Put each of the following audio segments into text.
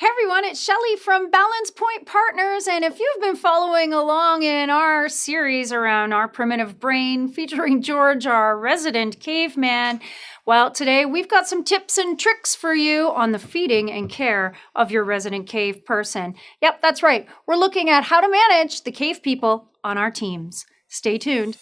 Hey everyone, it's Shelley from Balance Point Partners, and if you've been following along in our series around our primitive brain featuring George, our resident caveman, well, today we've got some tips and tricks for you on the feeding and care of your resident cave person. Yep, that's right. We're looking at how to manage the cave people on our teams. Stay tuned.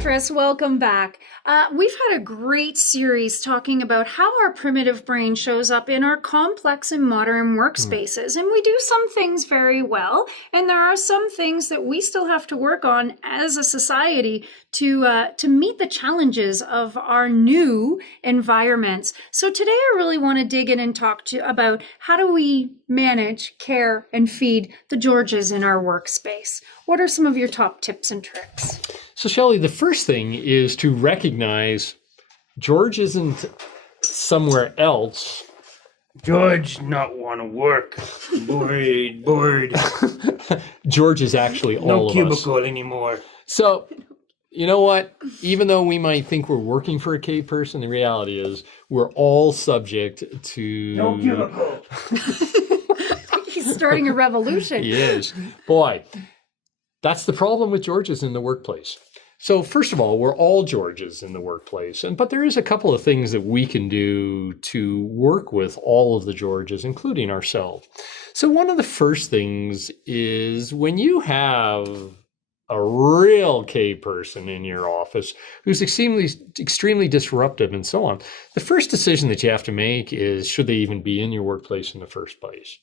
Chris, welcome back. We've had a great series talking about how our primitive brain shows up in our complex and modern workspaces. And we do some things very well, and there are some things that we still have to work on as a society to meet the challenges of our new environments. So today I really want to dig in and talk to you about how do we manage, care, and feed the Georges in our workspace. What are some of your top tips and tricks? So, Shelley, the first thing is to recognize George isn't somewhere else. George not want to work. Bored. George is actually all of us. No cubicle anymore. So, you know what? Even though we might think we're working for a cave person, the reality is we're all subject to... No cubicle. He's starting a revolution. He is. Boy, that's the problem with Georges in the workplace. So first of all, we're all Georges in the workplace, but there is a couple of things that we can do to work with all of the Georges, including ourselves. So one of the first things is when you have a real cave person in your office who's extremely disruptive and so on, the first decision that you have to make is, should they even be in your workplace in the first place?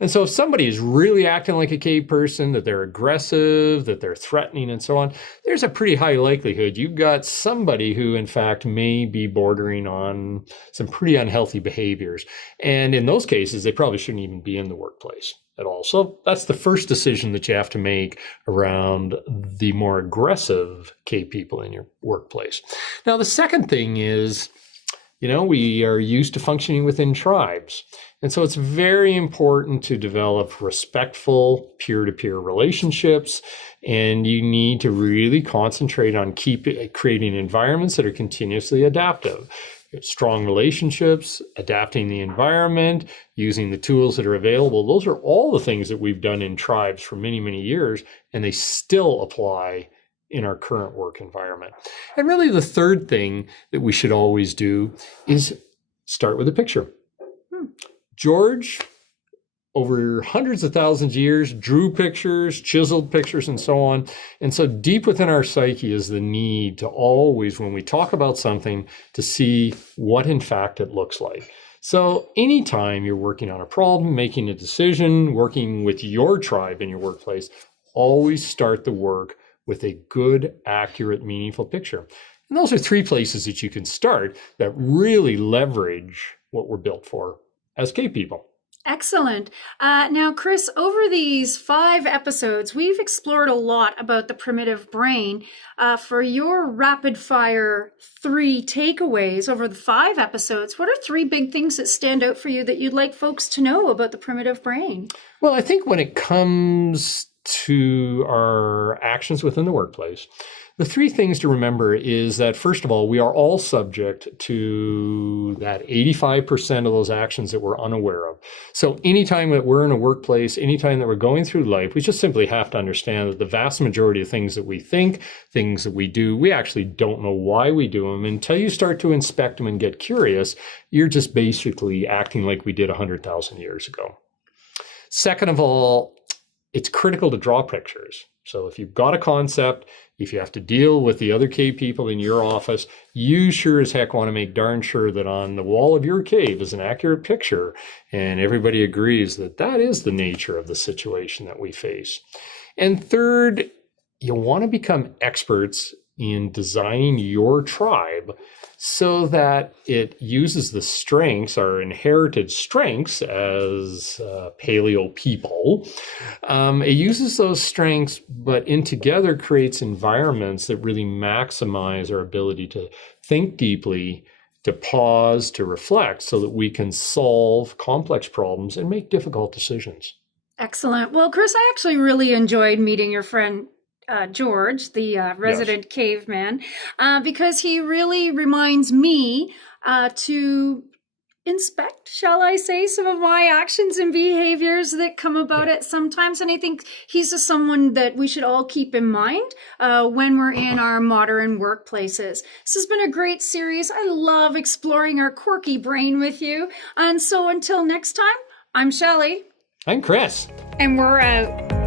And so if somebody is really acting like a cave person, that they're aggressive, that they're threatening and so on, there's a pretty high likelihood you've got somebody who in fact may be bordering on some pretty unhealthy behaviors. And in those cases, they probably shouldn't even be in the workplace at all. So that's the first decision that you have to make around the more aggressive cave people in your workplace. Now, the second thing is, we are used to functioning within tribes. And so it's very important to develop respectful peer-to-peer relationships. And you need to really concentrate on creating environments that are continuously adaptive. Strong relationships, adapting the environment, using the tools that are available. Those are all the things that we've done in tribes for many, many years, and they still apply in our current work environment. And really the third thing that we should always do is start with a picture. George, over hundreds of thousands of years, drew pictures, chiseled pictures, and so on. And so deep within our psyche is the need to always, when we talk about something, to see what in fact it looks like. So anytime you're working on a problem, making a decision, working with your tribe in your workplace, always start the work with a good, accurate, meaningful picture. And those are three places that you can start that really leverage what we're built for as cave people. Excellent. Now, Chris, over these 5 episodes, we've explored a lot about the primitive brain. For your rapid fire 3 takeaways over the 5 episodes, what are 3 big things that stand out for you that you'd like folks to know about the primitive brain? Well, I think when it comes to our actions within the workplace, the 3 things to remember is that, first of all, we are all subject to that 85% of those actions that we're unaware of. So anytime that we're in a workplace, anytime that we're going through life, we just simply have to understand that the vast majority of things that we think, things that we do, we actually don't know why we do them. Until you start to inspect them and get curious, you're just basically acting like we did 100,000 years ago. Second of all, it's critical to draw pictures. So if you've got a concept, if you have to deal with the other cave people in your office, you sure as heck want to make darn sure that on the wall of your cave is an accurate picture, and everybody agrees that that is the nature of the situation that we face. And third, you want to become experts in designing your tribe so that it uses the strengths, our inherited strengths as paleo people. It uses those strengths, but in together creates environments that really maximize our ability to think deeply, to pause, to reflect, so that we can solve complex problems and make difficult decisions. Excellent. Well, Chris, I actually really enjoyed meeting your friend George, the resident caveman, because he really reminds me to inspect, shall I say, some of my actions and behaviors that come about it sometimes. And I think he's someone that we should all keep in mind when we're in our modern workplaces. This has been a great series. I love exploring our quirky brain with you. And so until next time, I'm Shelley. I'm Chris. And we're out.